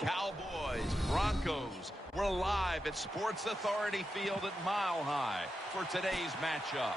Cowboys, Broncos. We're live at Sports Authority Field at Mile High for today's matchup.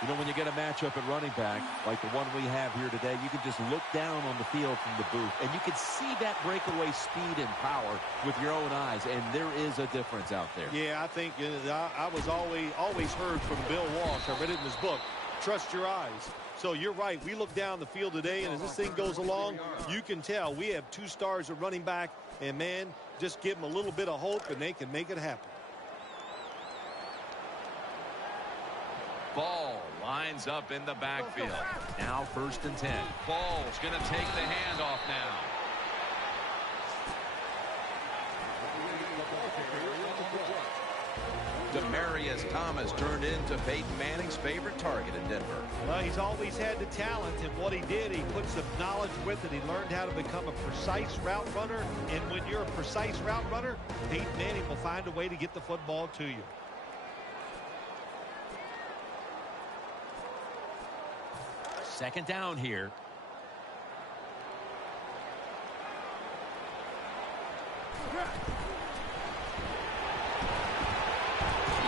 You know, when you get a matchup at running back, like the one we have here today, you can just look down on the field from the booth, and you can see that breakaway speed and power with your own eyes, and there is a difference out there. Yeah, I think I was always heard from Bill Walsh. I read it in his book, trust your eyes. So you're right. We look down the field today, and as this thing goes along, you can tell we have 2 stars at running back, and, man, just give them a little bit of hope, and they can make it happen. Ball lines up in the backfield. Now 1st and 10. Ball's going to take the handoff now. Demarius Thomas turned into Peyton Manning's favorite target in Denver. Well, he's always had the talent, and what he did, he put some knowledge with it. He learned how to become a precise route runner, and when you're a precise route runner, Peyton Manning will find a way to get the football to you. Second down here.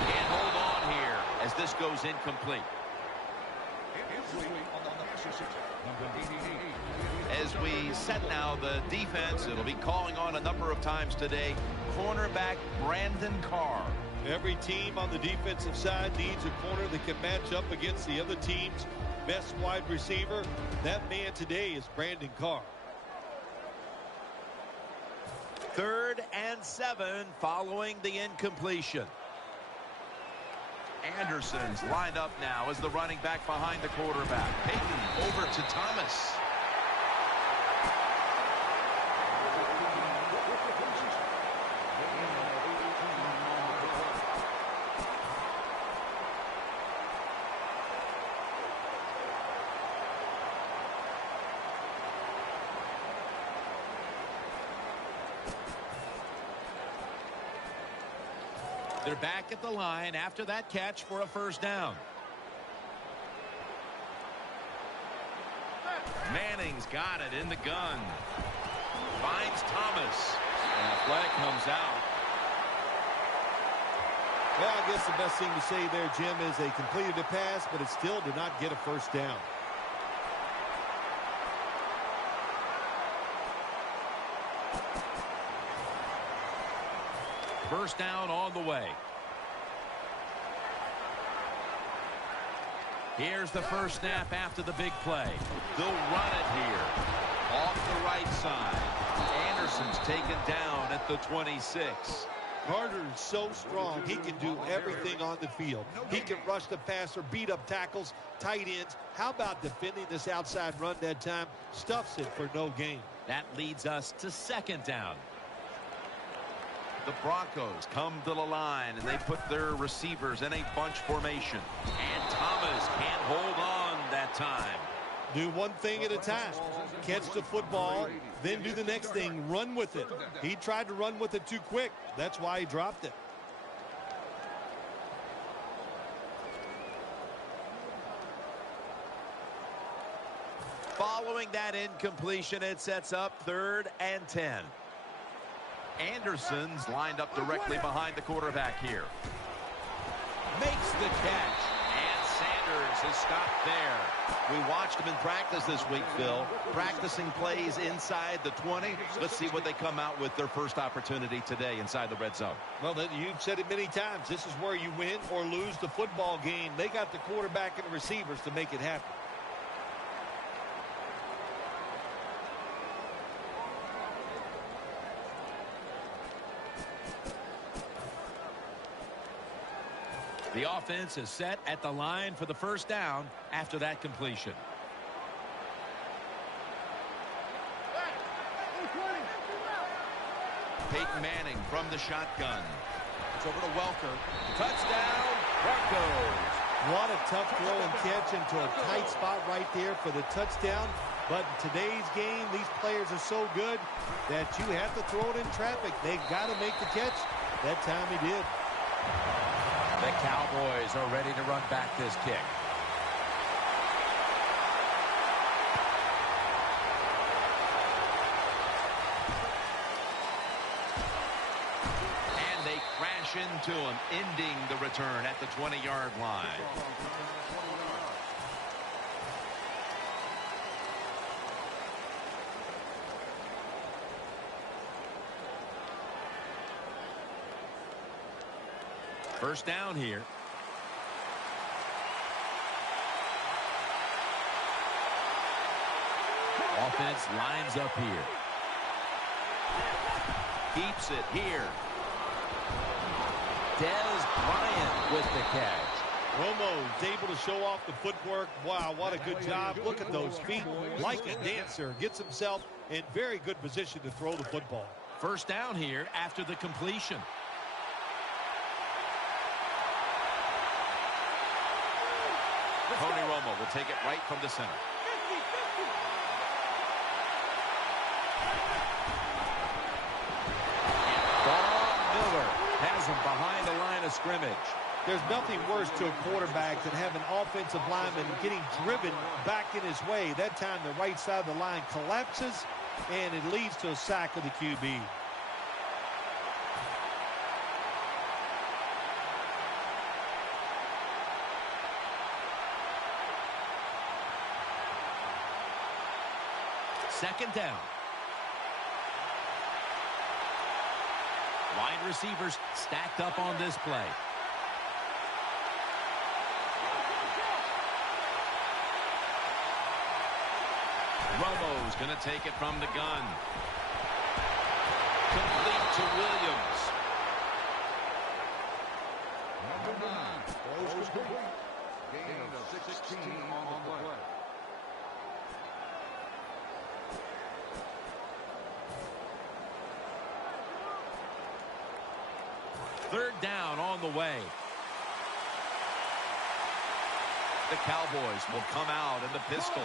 Can't hold on here as this goes incomplete. As we set now the defense, it'll be calling on a number of times today, cornerback Brandon Carr. Every team on the defensive side needs a corner that can match up against the other team's best wide receiver. That man today is Brandon Carr. 3rd and 7 following the incompletion. Anderson's lined up now as the running back behind the quarterback. Peyton over to Thomas. They're back at the line after that catch for a 1st down. Manning's got it in the gun. Finds Thomas. And a flag comes out. Well, I guess the best thing to say there, Jim, is they completed a pass, but it still did not get a 1st down. First down on the way. Here's the first snap after the big play. They'll run it here. Off the right side. Anderson's taken down at the 26. Carter is so strong, he can do everything on the field. He can rush the passer, beat up tackles, tight ends. How about defending this outside run that time? Stuffs it for no gain. That leads us to 2nd down. The Broncos come to the line, and they put their receivers in a bunch formation. And Thomas can't hold on that time. Do one thing at a time. Catch the football, then do the next thing, run with it. He tried to run with it too quick. That's why he dropped it. Following that incompletion, it sets up 3rd and 10. Anderson's lined up directly behind the quarterback here. Makes the catch. And Sanders is stopped there. We watched him in practice this week, Phil. Practicing plays inside the 20. Let's see what they come out with their first opportunity today inside the red zone. Well, you've said it many times. This is where you win or lose the football game. They got the quarterback and the receivers to make it happen. The offense is set at the line for the 1st down after that completion. Peyton Manning from the shotgun. It's over to Welker. Touchdown, Broncos. What a tough throw and catch into a tight spot right there for the touchdown. But in today's game, these players are so good that you have to throw it in traffic. They got to make the catch. That time he did. The Cowboys are ready to run back this kick. they crash into him, ending the return at the 20-yard line. First down here. Offense lines up here. Keeps it here. Dez Bryant with the catch. Romo's able to show off the footwork. Wow, what a good job. Look at those feet. Like a dancer. Gets himself in very good position to throw the football. First down here after the completion. Tony Romo will take it right from the center. Miller has him behind the line of scrimmage. There's nothing worse to a quarterback than having an offensive lineman getting driven back in his way. That time the right side of the line collapses, and it leads to a sack of the QB. Second down. Wide receivers stacked up on this play. Romo's going to take it from the gun. Complete to Williams. Number 9. Throws complete. Gain of 16 on the play. Third down on the way. The Cowboys will come out in the pistol.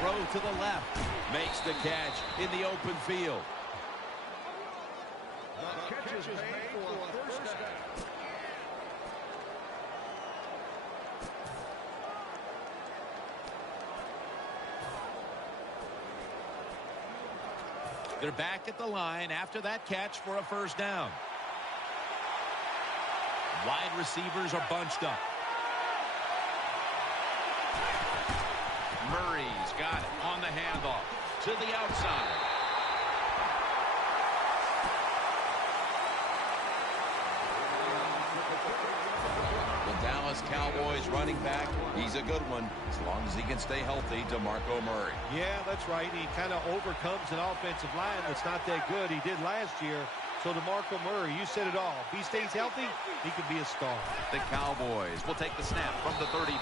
Throw to the left. Makes the catch in the open field. The catch is made for a first down. They're back at the line after that catch for a first down. Wide receivers are bunched up. Murray's got it on the handoff to the outside. The Dallas Cowboys running back, he's a good one as long as he can stay healthy. DeMarco Murray. Yeah, that's right. He kind of overcomes an offensive line that's not that good. He did last year. So DeMarco Murray, you said it all. If he stays healthy, he could be a star. The Cowboys will take the snap from the 35.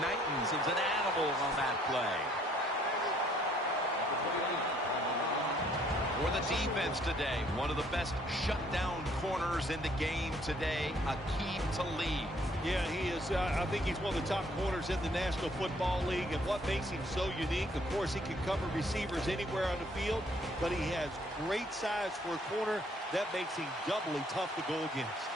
Knighton's is an animal on that play. For the defense today, one of the best shutdown corners in the game today, Aqib Talib. Yeah, he is. I think he's one of the top corners in the National Football League. And what makes him so unique, of course, he can cover receivers anywhere on the field, but he has great size for a corner. That makes him doubly tough to go against.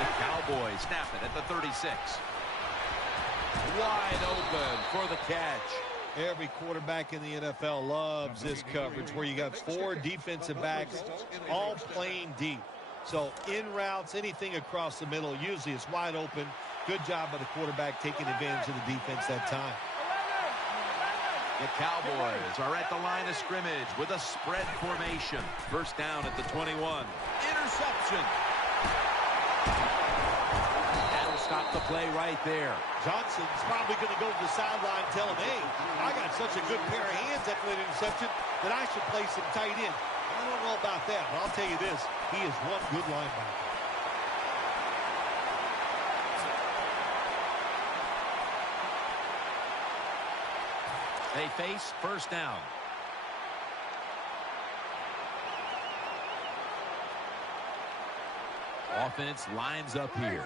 The Cowboys snap it at the 36. Wide open for the catch. Every quarterback in the NFL loves this coverage where you got 4 defensive backs all playing deep. So in routes, anything across the middle, usually it's wide open. Good job by the quarterback taking advantage of the defense that time. The Cowboys are at the line of scrimmage with a spread formation. First down at the 21. Interception. That'll stop the play right there. Johnson's probably going to go to the sideline and tell him, hey, I got such a good pair of hands after that interception that I should play some tight end. I don't know about that, but I'll tell you this, he is one good linebacker. They face first down. Offense lines up here.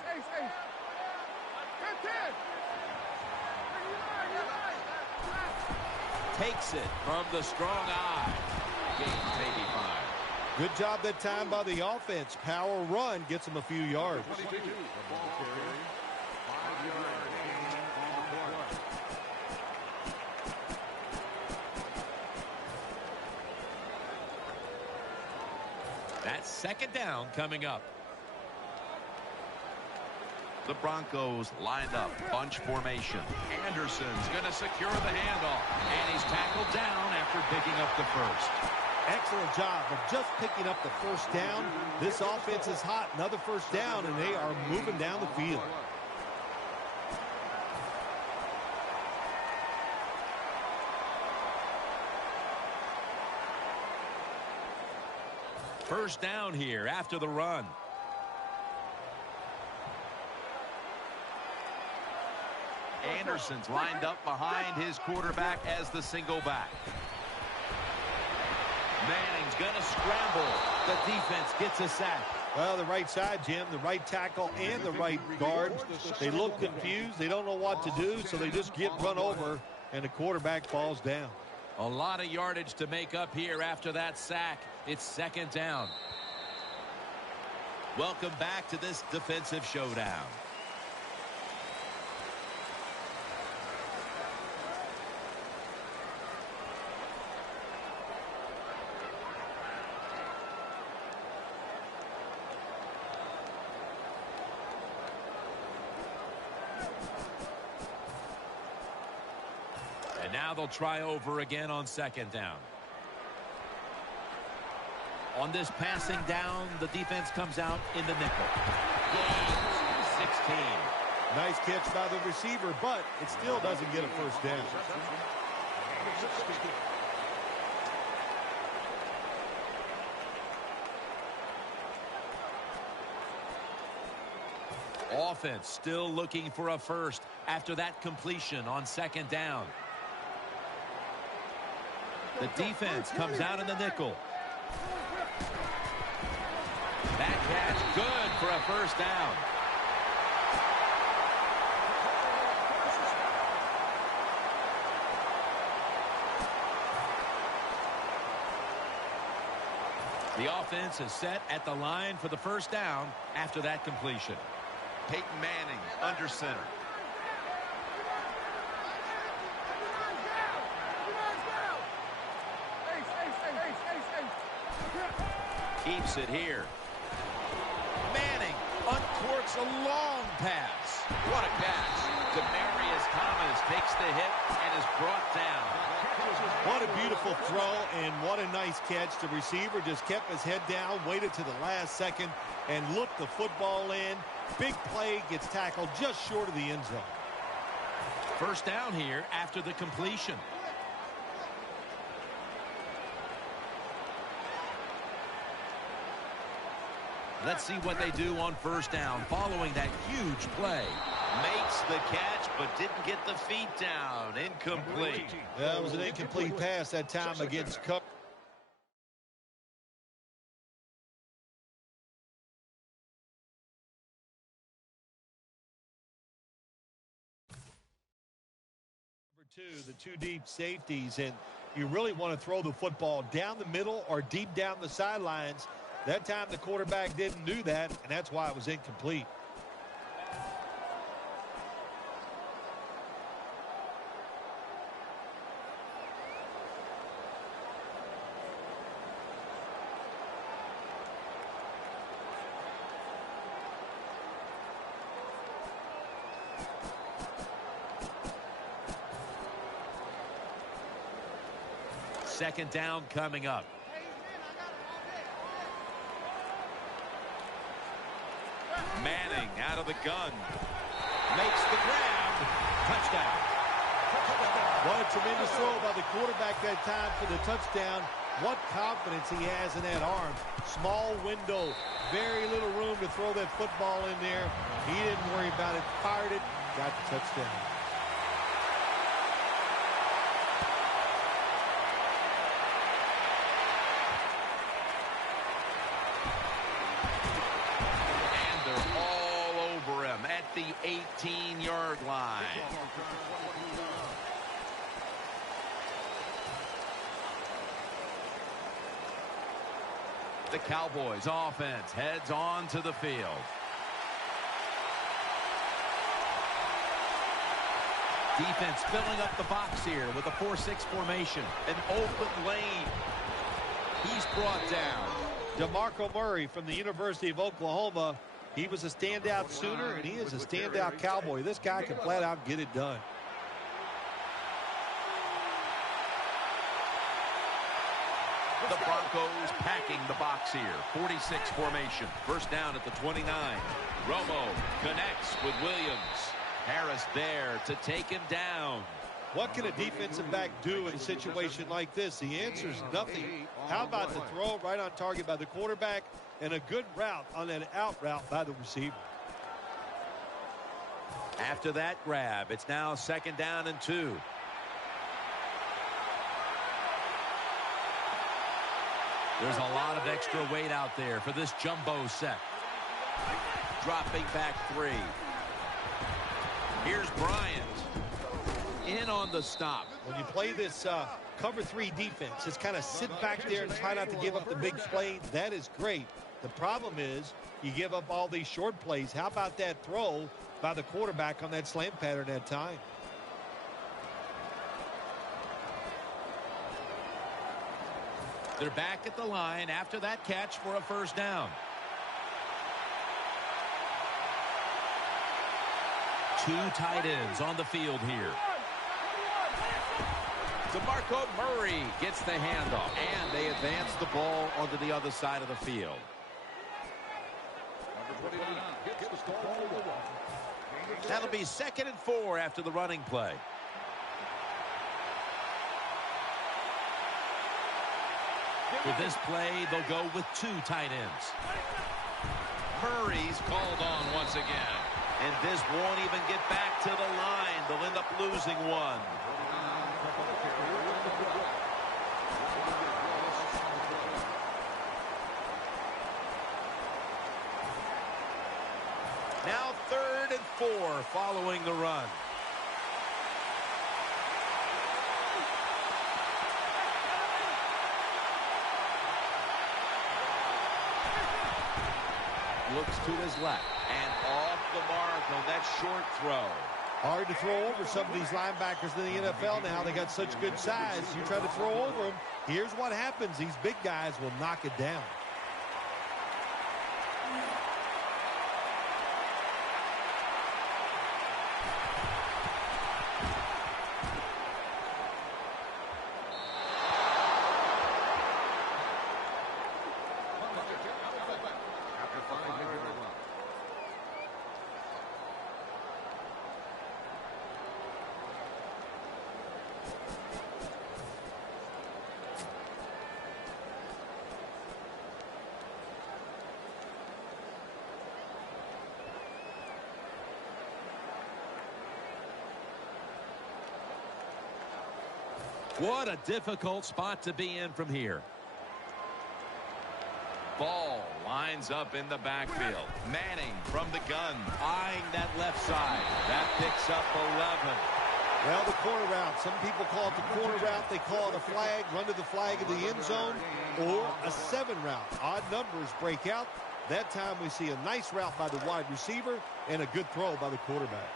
Takes it from the strong eye. Gains maybe 5. Good job that time by the offense. Power run gets him a few yards. second down coming up. The Broncos lined up, bunch formation. Anderson's going to secure the handoff, and he's tackled down after picking up the first. Excellent job of just picking up the first down. This offense is hot. Another first down, and they are moving down the field. First down here after the run. Anderson's lined up behind his quarterback as the single back. Manning's going to scramble. The defense gets a sack. Well, the right side, Jim, the right tackle and the right guard. They look confused. They don't know what to do, so they just get run over, and the quarterback falls down. A lot of yardage to make up here after that sack. It's second down. Welcome back to this defensive showdown. And now they'll try over again on second down. On this passing down, the defense comes out in the nickel. Gain 16. Nice catch by the receiver, but it still doesn't get a first down. Offense still looking for a first after that completion on second down. The defense comes out in the nickel. That catch good for a first down. The offense is set at the line for the first down after that completion. Peyton Manning under center. Keeps it here. Manning uncorks a long pass. What a catch. Demaryius Thomas takes the hit and is brought down. What a beautiful throw and what a nice catch. The receiver just kept his head down, waited to the last second, and looked the football in. Big play, gets tackled just short of the end zone. First down here after the completion. Let's see what they do on first down following that huge play. Makes the catch, but didn't get the feet down. Incomplete. That was an incomplete pass that time against Cook. The two deep safeties, and you really want to throw the football down the middle or deep down the sidelines. That time the quarterback didn't do that, and that's why it was incomplete. Second down coming up. Manning out of the gun. Makes the grab. Touchdown. What a tremendous throw by the quarterback that time for the touchdown. What confidence he has in that arm. Small window. Very little room to throw that football in there. He didn't worry about it. Fired it. Got the touchdown. The 18-yard line. The Cowboys offense heads on to the field. Defense filling up the box here with a 4-6 formation. An open lane. He's brought down. DeMarco Murray from the University of Oklahoma. He was a standout Sooner, and he is a standout Cowboy. This guy can flat out get it done. The Broncos packing the box here. 46 formation. First down at the 29. Romo connects with Williams. Harris there to take him down. What can a defensive back do in a situation like this? The answer is nothing. How about the throw right on target by the quarterback and a good route on that out route by the receiver? After that grab, it's now 2nd down and 2. There's a lot of extra weight out there for this jumbo set. Dropping back 3. Here's Bryant. In on the stop. When you play this cover 3 defense, just kind of sit back there and try not to give up the big play. That is great. The problem is you give up all these short plays. How about that throw by the quarterback on that slant pattern that time? They're back at the line after that catch for a first down. 2 tight ends on the field here. DeMarco Murray gets the handoff, and they advance the ball onto the other side of the field. That'll be 2nd and 4 after the running play. With this play, they'll go with 2 tight ends. Murray's called on once again. And this won't even get back to the line. They'll end up losing one. Now 3rd and 4 following the run. Looks to his left and off the mark on that short throw. Hard to throw over some of these linebackers in the NFL now. They got such good size. You try to throw over them. Here's what happens. These big guys will knock it down. What a difficult spot to be in from here. Ball lines up in the backfield. Manning from the gun, eyeing that left side. That picks up 11. Well, the corner route. Some people call it the corner route. They call it a flag, run to the flag of the end zone, or a 7 route. Odd numbers break out. That time we see a nice route by the wide receiver and a good throw by the quarterback.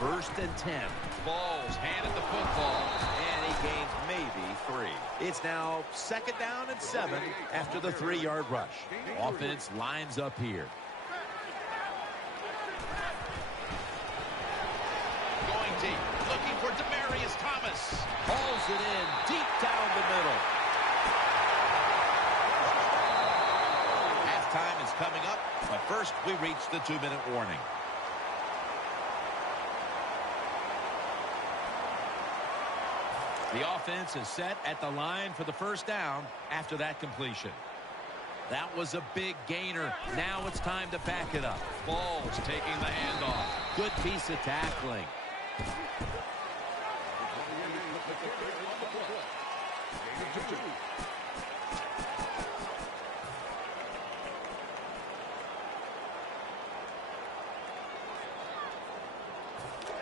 First and 10. Balls handed the football, and he gains maybe 3. It's now 2nd down and 7 after the 3-yard rush. Offense lines up here. Going deep, looking for Demaryius Thomas. Hauls it in deep down the middle. Halftime is coming up, but first we reach the 2-minute warning. The offense is set at the line for the first down after that completion. That was a big gainer. Now it's time to back it up. Balls taking the handoff. Good piece of tackling.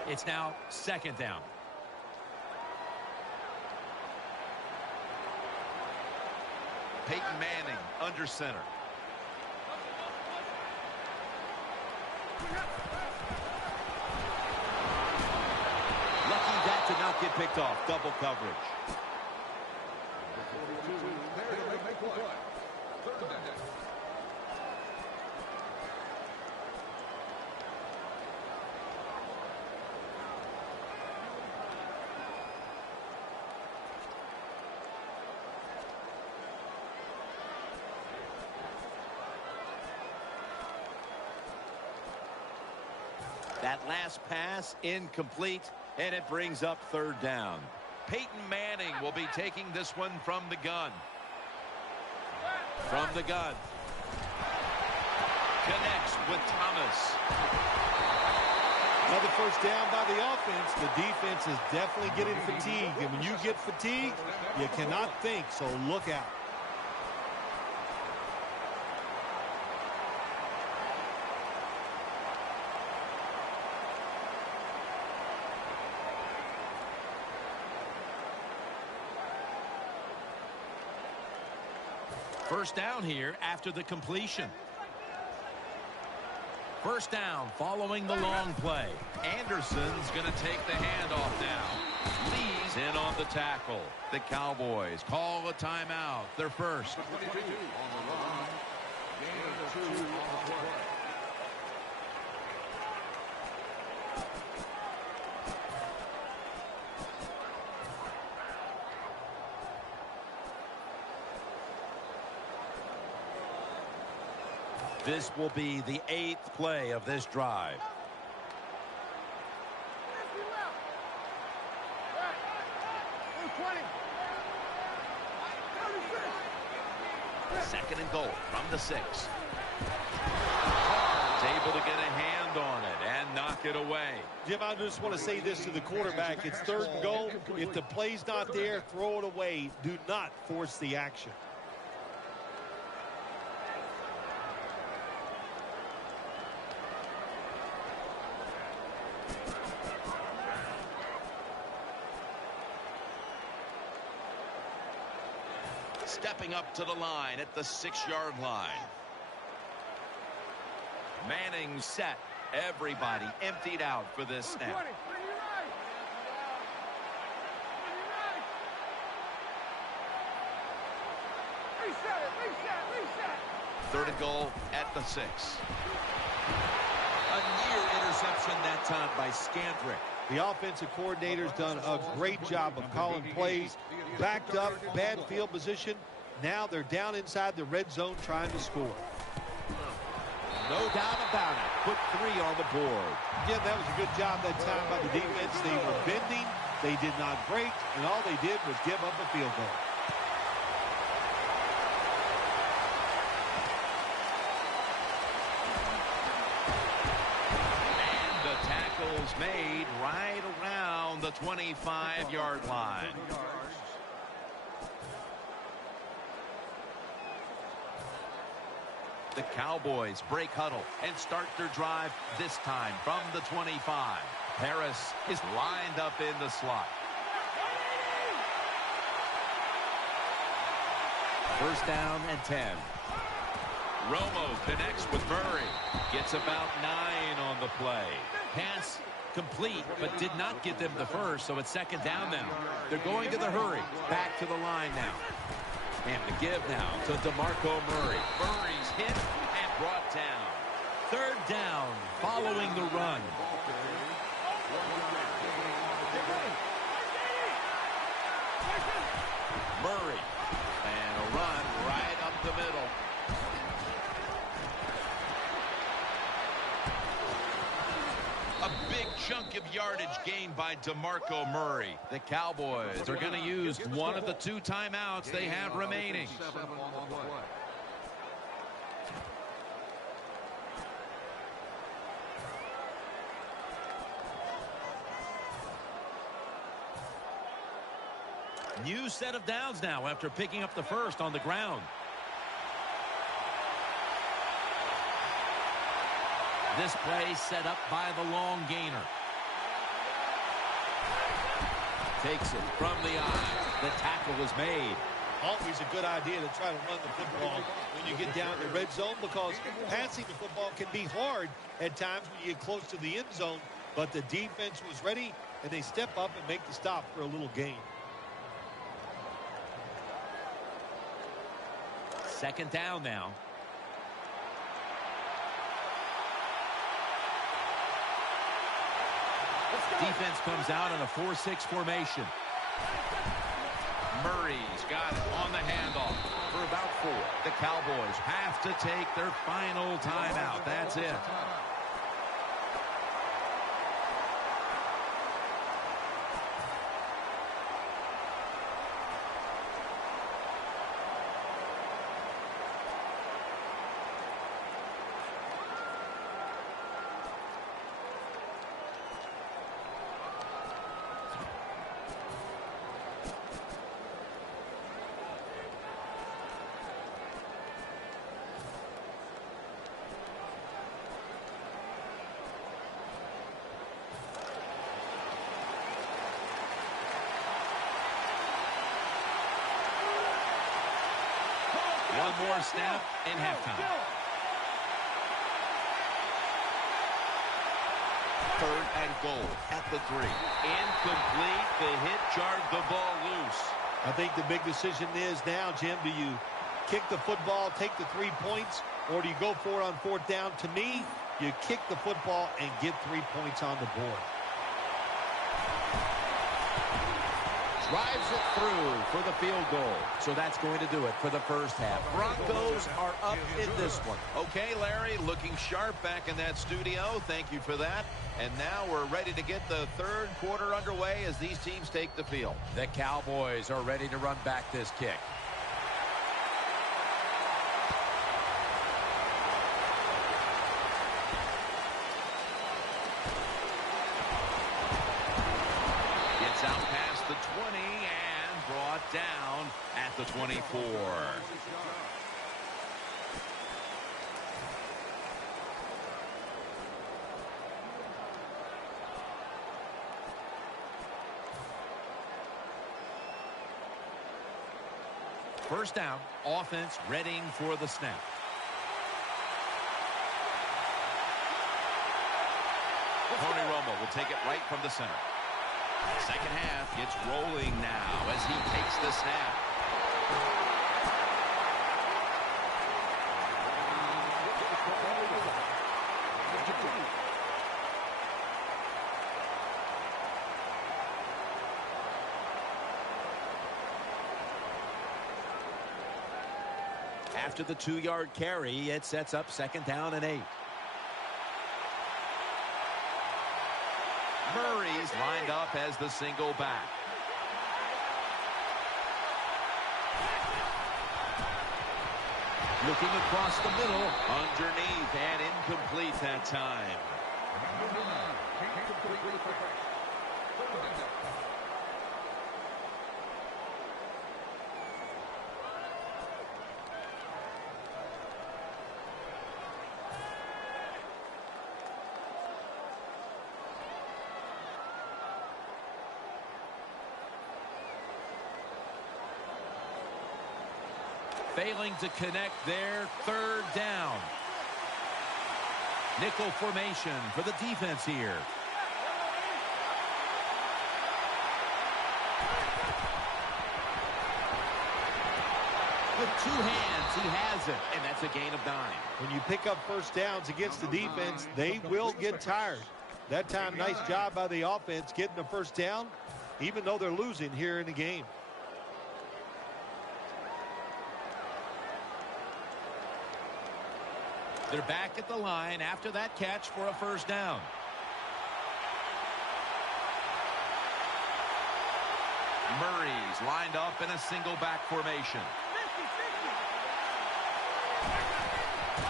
It's now 2nd down. Peyton Manning under center. picked off. Double coverage. That last pass incomplete, and it brings up third down. Peyton Manning will be taking this one from the gun. From the gun. Connects with Thomas. Another first down by the offense. The defense is definitely getting fatigued. And when you get fatigued, you cannot think, so look out. First down here after the completion. First down following the long play. Anderson's going to take the handoff now. Lee's in on the tackle. The Cowboys call a timeout. Their first. This will be the 8th play of this drive. Second and goal from the 6. Carr's able to get a hand on it and knock it away. Jim, I just want to say this to the quarterback. It's third and goal. If the play's not there, throw it away. Do not force the action. Stepping up to the line at the 6-yard line. Manning set. Everybody emptied out for this snap. Third and goal at the 6. A near interception that time by Scandrick. The offensive coordinator's done a great job of calling plays. Backed up, bad field position. Now they're down inside the red zone trying to score. No doubt about it. Put 3 on the board. Yeah, that was a good job that time by the defense. They were bending. They did not break. And all they did was give up a field goal. And the tackle's made right around the 25-yard line. The Cowboys break huddle and start their drive this time from the 25. Harris is lined up in the slot. First down and 10. Romo connects with Murray. Gets about 9 on the play. Pass complete, but did not get them the first, so it's second down now. They're going to the hurry. Back to the line now. And the give now to DeMarco Murray. Murray's hit and brought down. Third down following the run. Murray. And a run right up the middle. A big chunk of yardage gained by DeMarco Murray. The Cowboys are going to use one of the 2 timeouts they have remaining. New set of downs now after picking up the first on the ground. This play set up by the long gainer. Takes it from the eye. The tackle was made. Always a good idea to try to run the football when you get down to the red zone, because passing the football can be hard at times when you get close to the end zone. But the defense was ready. and they step up and make the stop for a little gain. Second down now. Defense comes out in a 4-6 formation. Murray's got it on the handoff for about 4. The Cowboys have to take their final timeout. That's it. One more snap in halftime. 3rd and goal at the 3. Incomplete. The hit jarred the ball loose. I think the big decision is now, Jim, do you kick the football, take the 3 points, or do you go for it on 4th down? To me, you kick the football and get 3 points on the board. Drives it through for the field goal. So that's going to do it for the first half. Broncos are up in this one. Okay, Larry, looking sharp back in that studio. Thank you for that. And now we're ready to get the 3rd quarter underway as these teams take the field. The Cowboys are ready to run back this kick. Gets out past the 20 and brought down at the 24. First down, offense readying for the snap. Tony Romo will take it right from the center. Second half gets rolling now as he takes the snap. After the 2-yard carry, it sets up 2nd down and 8. Murray's lined up as the single back. Looking across the middle. Underneath and incomplete that time. Failing to connect there. 3rd down. Nickel formation for the defense here. With 2 hands, he has it, and that's a gain of 9. When you pick up first downs against the defense, they will get tired. That time, nice job by the offense getting the first down, even though they're losing here in the game. They're back at the line after that catch for a first down. Murray's lined up in a single back formation.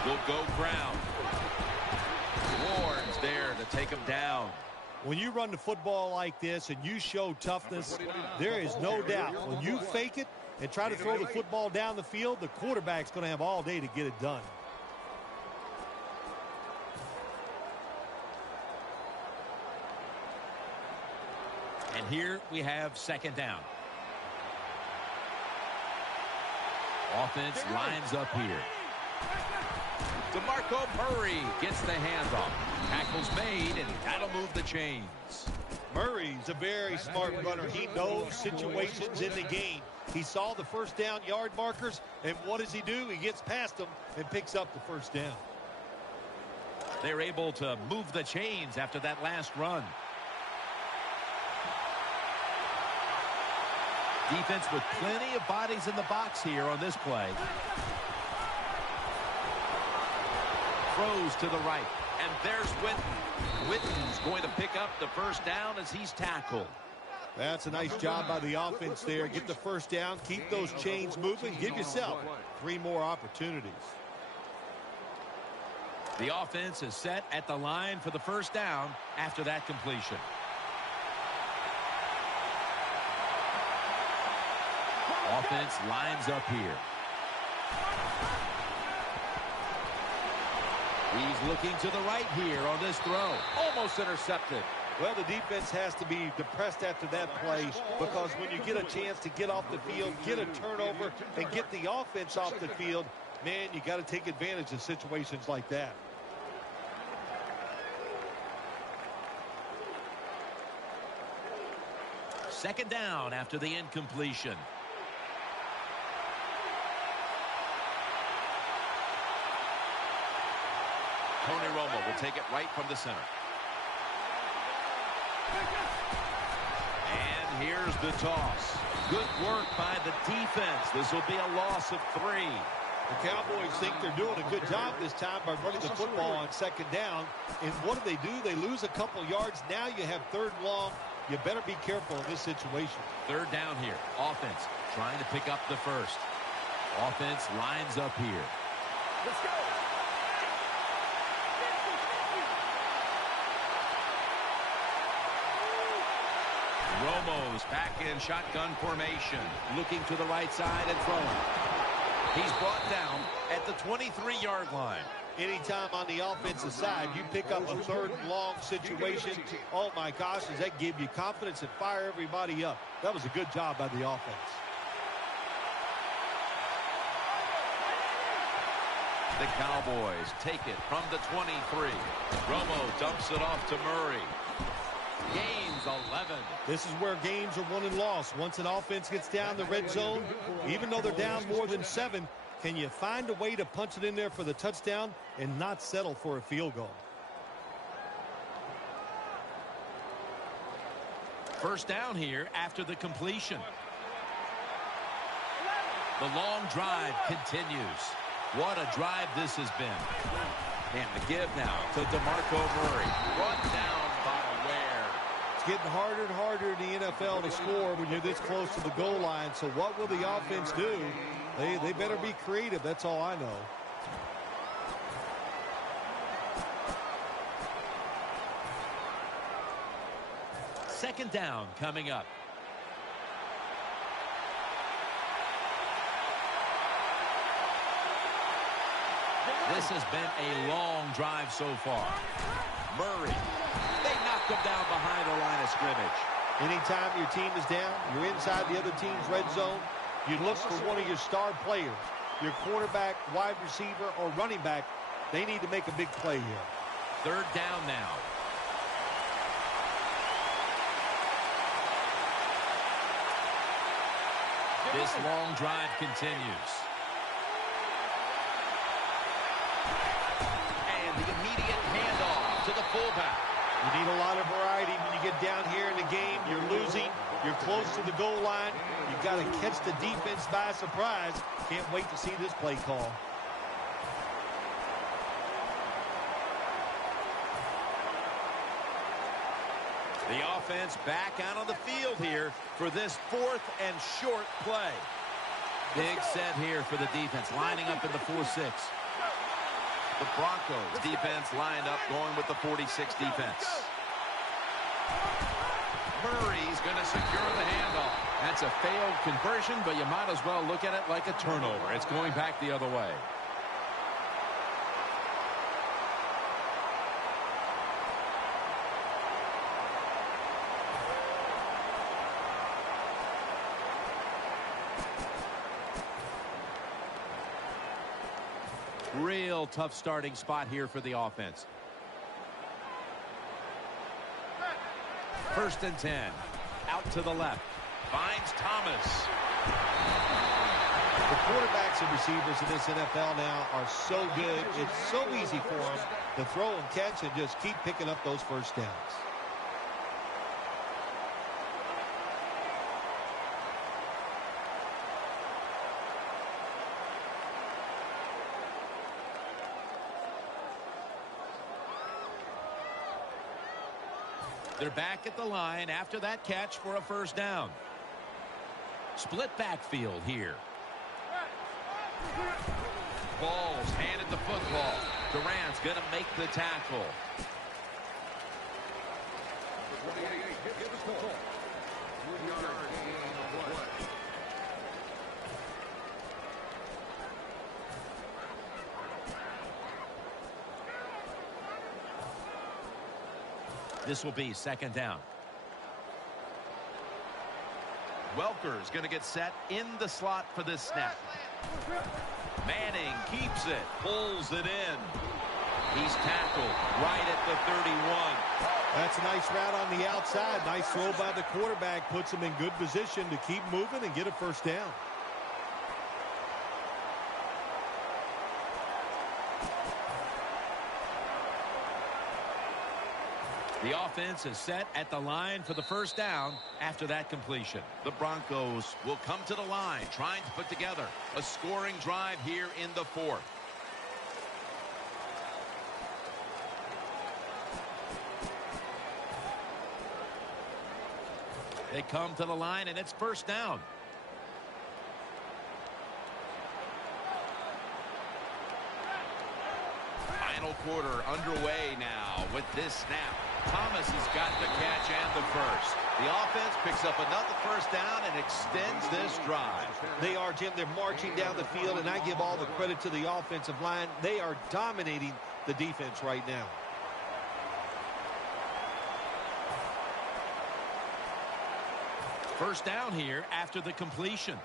Will go ground. Ward's there to take him down. When you run the football like this and you show toughness, there is no doubt when you fake it and try to throw the football down the field, the quarterback's going to have all day to get it done. And here we have 2nd down. Offense lines up here. DeMarco Murray Gets the handoff. Tackle's made, and that'll move the chains. Murray's a very smart runner. He knows situations in the game. He saw the first down yard markers, and what does he do? He gets past them and picks up the first down. They're able to move the chains after that last run. Defense with plenty of bodies in the box here on this play. Throws to the right. And there's Witten. Witten's going to pick up the first down as he's tackled. That's a nice job by the offense there. Get the first down. Keep those chains moving. Give yourself 3 more opportunities. The offense is set at the line for the first down after that completion. Offense lines up here. He's looking to the right here on this throw. Almost intercepted. Well, the defense has to be depressed after that play, because when you get a chance to get off the field, get a turnover, and get the offense off the field, man, you got to take advantage of situations like that. Second down after the incompletion. Tony Romo will take it right from the center. And here's the toss. Good work by the defense. This will be a loss of 3. The Cowboys think they're doing a good job this time by running the football on second down. And what do? They lose a couple yards. Now you have 3rd and long. You better be careful in this situation. 3rd down here. Offense trying to pick up the first. Offense lines up here. Let's go. Romo's back in shotgun formation. Looking to the right side and throwing. He's brought down at the 23-yard line. Anytime on the offensive side, you pick up a 3rd and long situation, oh my gosh, does that give you confidence and fire everybody up? That was a good job by the offense. The Cowboys take it from the 23. Romo dumps it off to Murray. Gains 11. This is where games are won and lost. Once an offense gets down the red zone, even though they're down more than 7, can you find a way to punch it in there for the touchdown and not settle for a field goal? First down here after the completion. The long drive continues. What a drive this has been. And the give now to DeMarco Murray. Brought down by Ware. It's getting harder and harder in the NFL to score when you're this close to the goal line. So what will the offense do? They better be creative. That's all I know. Second down coming up. This has been a long drive so far. Murray. They knocked him down behind the line of scrimmage. Anytime your team is down, you're inside the other team's red zone, you look for one of your star players, your quarterback, wide receiver, or running back. They need to make a big play here. 3rd down now. This long drive continues. And the immediate handoff to the fullback. You need a lot of variety when you get down here in the game. You're losing. You're close to the goal line. You've got to catch the defense by surprise. Can't wait to see this play call. The offense back out on the field here for this 4th and short play. Big set here for the defense, lining up in the 4-6. The Broncos defense lined up going with the 46 defense. Murray's going to secure the handoff. That's a failed conversion, but you might as well look at it like a turnover. It's going back the other way. Real tough starting spot here for the offense. 1st and 10. Out to the left. Finds Thomas. The quarterbacks and receivers in this NFL now are so good. It's so easy for them to throw and catch and just keep picking up those first downs. They're back at the line after that catch for a 1st down. Split backfield here. Ball's handed the football. Durant's going to make the tackle. This will be 2nd down. Welker's going to get set in the slot for this snap. Manning keeps it, pulls it in. He's tackled right at the 31. That's a nice route on the outside. Nice throw by the quarterback. Puts him in good position to keep moving and get a 1st down. The offense is set at the line for the 1st down after that completion. The Broncos will come to the line trying to put together a scoring drive here in the 4th. They come to the line and it's 1st down. Final quarter underway now with this snap. Thomas has got the catch and the 1st. The offense picks up another 1st down and extends this drive. They are, Jim. They're marching down the field, and I give all the credit to the offensive line. They are dominating the defense right now. First down here after the completion.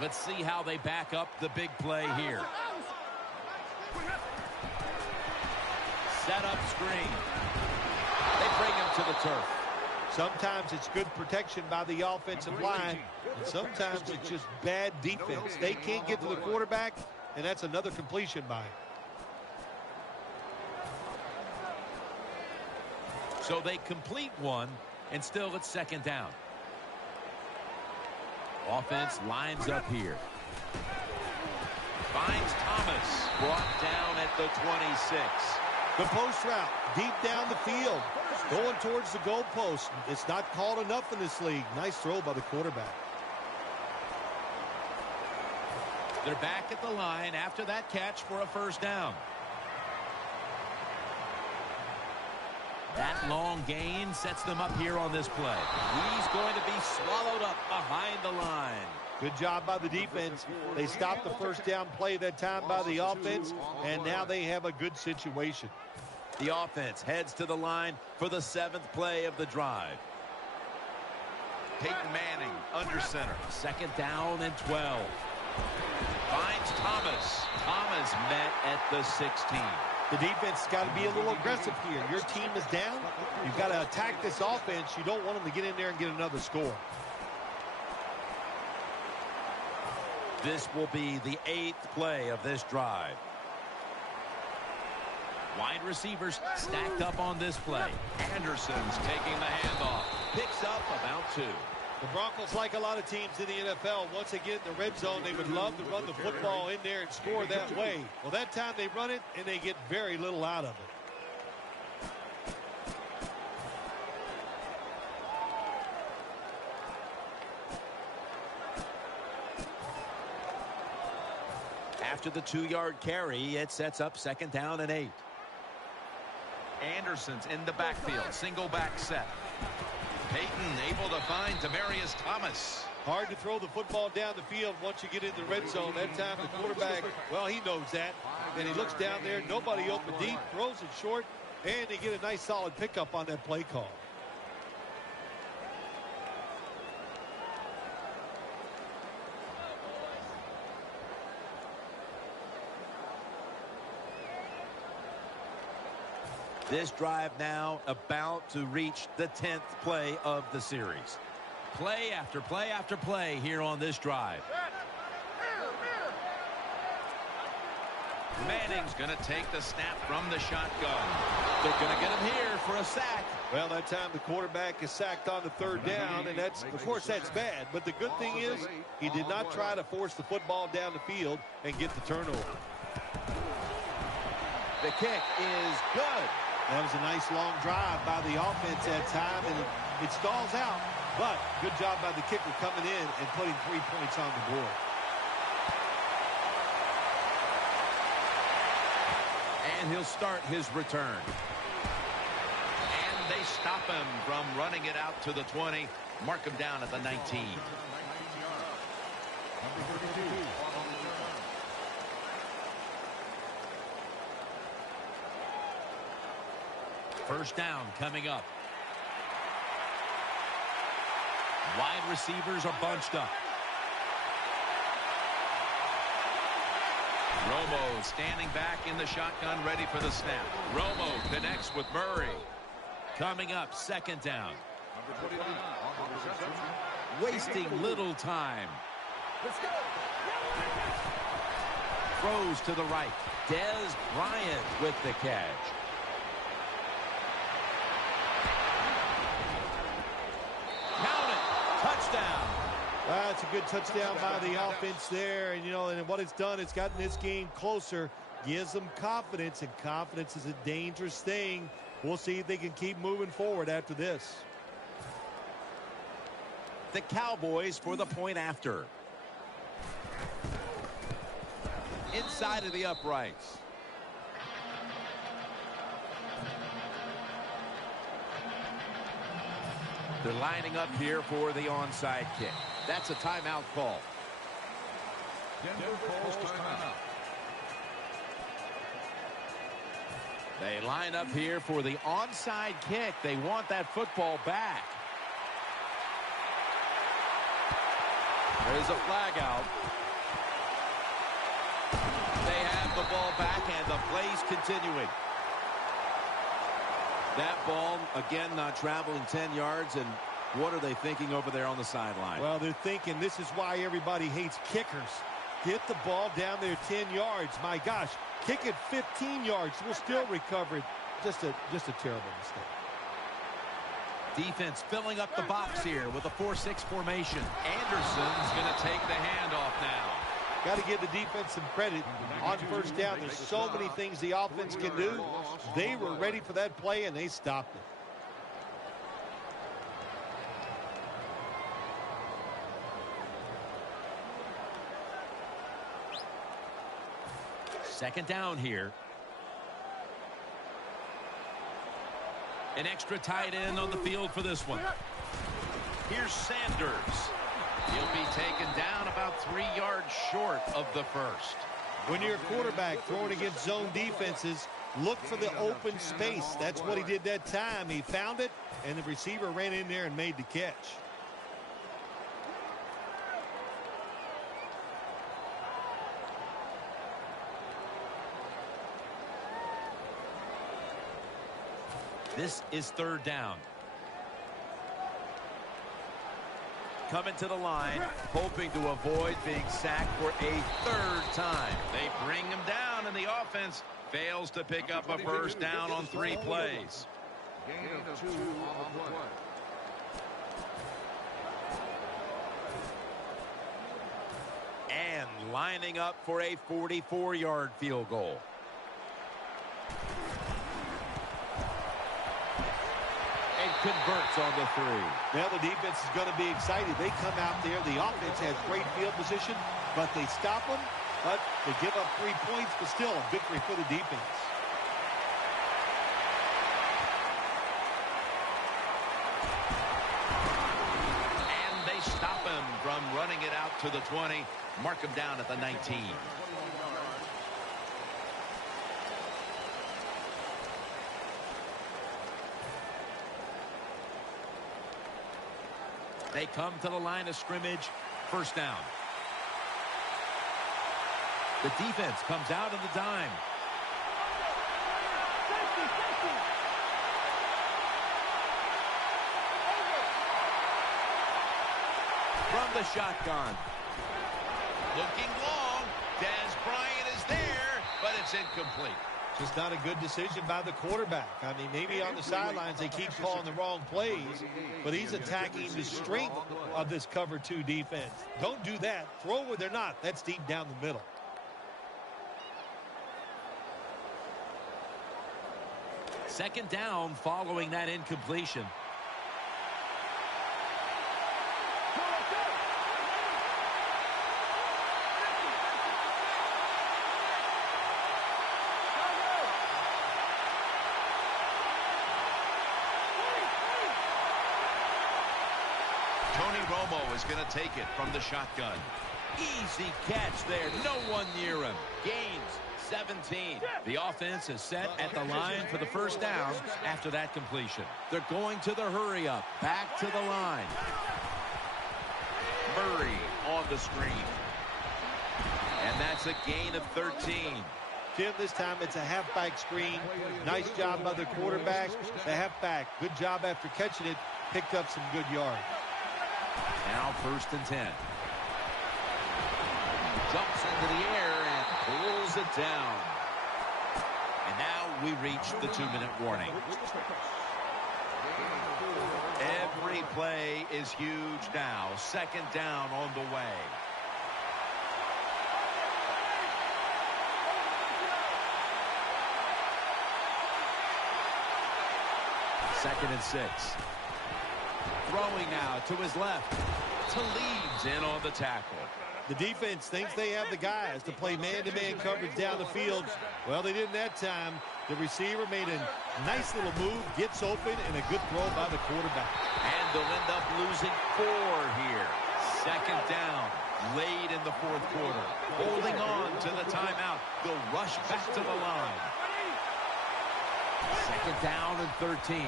Let's see how they back up the big play here. Set up screen. They bring him to the turf. Sometimes it's good protection by the offensive line, and sometimes it's just bad defense. They can't get to the quarterback, and that's another completion by him. So they complete one, and still it's 2nd down. Offense lines up here. Finds Thomas. Brought down at the 26. The post route, deep down the field, going towards the goalpost. It's not called enough in this league. Nice throw by the quarterback. They're back at the line after that catch for a 1st down. That long gain sets them up here on this play. He's going to be swallowed up behind the line. Good job by the defense. They stopped the 1st down play that time by the offense, and now they have a good situation. The offense heads to the line for the 7th play of the drive. Peyton Manning under center. 2nd down and 12. Finds Thomas. Thomas met at the 16. The defense has got to be a little aggressive here. Your team is down. You've got to attack this offense. You don't want them to get in there and get another score. This will be the 8th play of this drive. Wide receivers stacked up on this play. Anderson's taking the handoff. Picks up about 2. The Broncos, like a lot of teams in the NFL, once they get in the red zone, they would love to run the football in there and score that way. Well, that time they run it, and they get very little out of it. After the 2-yard carry, it sets up 2nd down and 8. Anderson's in the backfield. Single back set. Peyton able to find Demaryius Thomas. Hard to throw the football down the field once you get in the red zone. That time the quarterback, well, he knows that. And he looks down there, nobody open deep, throws it short, and they get a nice solid pickup on that play call. This drive now about to reach the 10th play of the series. Play after play after play here on this drive. Manning's going to take the snap from the shotgun. They're going to get him here for a sack. Well, that time the quarterback is sacked on the third down, and that's, of course, that's bad. But the good thing is he did not try to force the football down the field and get the turnover. The kick is good. That was a nice long drive by the offense that time, and it stalls out. But good job by the kicker coming in and putting 3 points on the board. And he'll start his return. And they stop him from running it out to the 20. Mark him down at the 19. First down coming up. Wide receivers are bunched up. Romo standing back in the shotgun, ready for the snap. Romo connects with Murray. Coming up, second down. Wasting little time. Throws to the right. Dez Bryant with the catch. Count it. Touchdown. That's a good touchdown by the offense there. And, you know, and what it's done, it's gotten this game closer, gives them confidence, and confidence is a dangerous thing. We'll see if they can keep moving forward after this. The Cowboys for the point after. Inside of the uprights. They're lining up here for the onside kick. That's a timeout call. Denver calls timeout. They line up here for the onside kick. They want that football back. There's a flag out. They have the ball back, and the play's continuing. That ball, again, not traveling 10 yards, and what are they thinking over there on the sideline? Well, they're thinking this is why everybody hates kickers. Get the ball down there 10 yards. My gosh, kick it 15 yards. We'll still recover it. Just a terrible mistake. Defense filling up the box here with a 4-6 formation. Anderson's going to take the handoff now. Got to give the defense some credit on first down. There's so many things the offense can do. They were ready for that play, and they stopped it. Second down here. An extra tight end on the field for this one. Here's Sanders. He'll be taken down about 3 yards short of the first. When you're a quarterback throwing against zone defenses, look for the open space. That's what he did that time. He found it, and the receiver ran in there and made the catch. This is third down. Coming to the line, hoping to avoid being sacked for a third time. They bring him down, and the offense fails to pick up a first down on 3 plays. Gain of 2 on the play. And lining up for a 44-yard field goal. And converts on the 3. Now the defense is going to be excited. They come out there. The offense has great field position, but they stop them. But they give up 3 points, but still a victory for the defense. And they stop him from running it out to the 20. Mark him down at the 19. They come to the line of scrimmage. First down. The defense comes out of the dime. from the shotgun. Looking long. Dez Bryant is there, but it's incomplete. Just not a good decision by the quarterback. I mean, maybe on the sidelines they keep calling the wrong plays, but he's attacking the strength of this cover 2 defense. Don't do that. Throw where they're not. That's deep down the middle. Second down following that incompletion. Tony Romo is going to take it from the shotgun. Easy catch there. No one near him. Gains 17. The offense is set at the line for the first down after that completion. They're going to the hurry up. Back to the line. Murray on the screen. And that's a gain of 13. Jim, this time it's a halfback screen. Nice job by the quarterback. The halfback, good job after catching it. Picked up some good yards. Now 1st and 10. Jumps into the air and pulls it down. And now we reach the 2-minute warning. Every play is huge now. 2nd down on the way. Second and 6. Throwing now to his left. Talib's in on the tackle. The defense thinks they have the guys to play man-to-man coverage down the field. Well, they didn't that time. The receiver made a nice little move, gets open, and a good throw by the quarterback. And they'll end up losing 4 here. 2nd down, late in the 4th quarter. Holding on to the timeout. They'll rush back to the line. 2nd down and 13.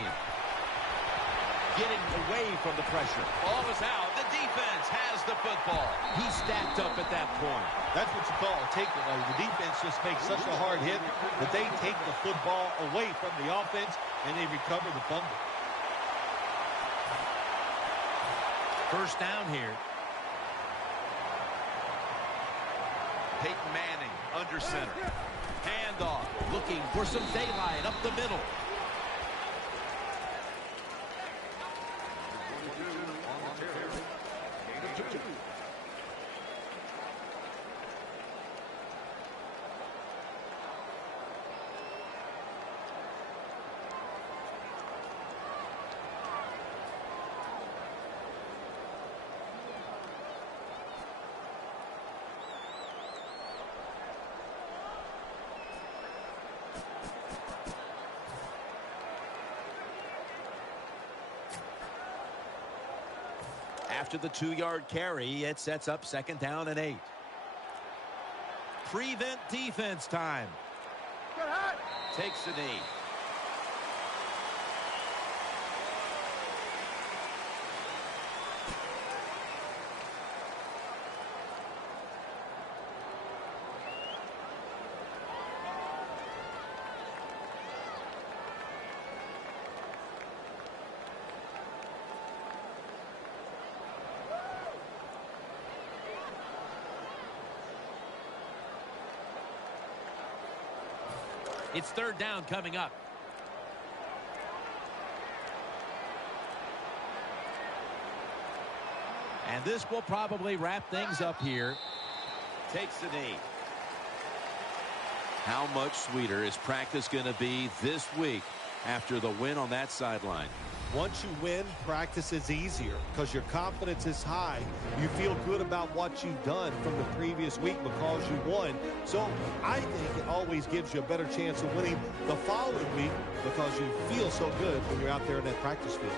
Getting away from the pressure. Ball is out. The defense has the football. He's stacked up at that point. That's what you call a takeaway. The defense just makes such a hard hit that they take the football away from the offense and they recover the fumble. 1st down here. Peyton Manning under center. Handoff. Looking for some daylight up the middle. After the 2-yard carry, it sets up 2nd down and 8. Prevent defense time. Takes the knee. It's 3rd down coming up. And this will probably wrap things up here. Takes the knee. How much sweeter is practice going to be this week after the win on that sideline? Once you win, practice is easier because your confidence is high. You feel good about what you've done from the previous week because you won. So I think it always gives you a better chance of winning the following week because you feel so good when you're out there in that practice field.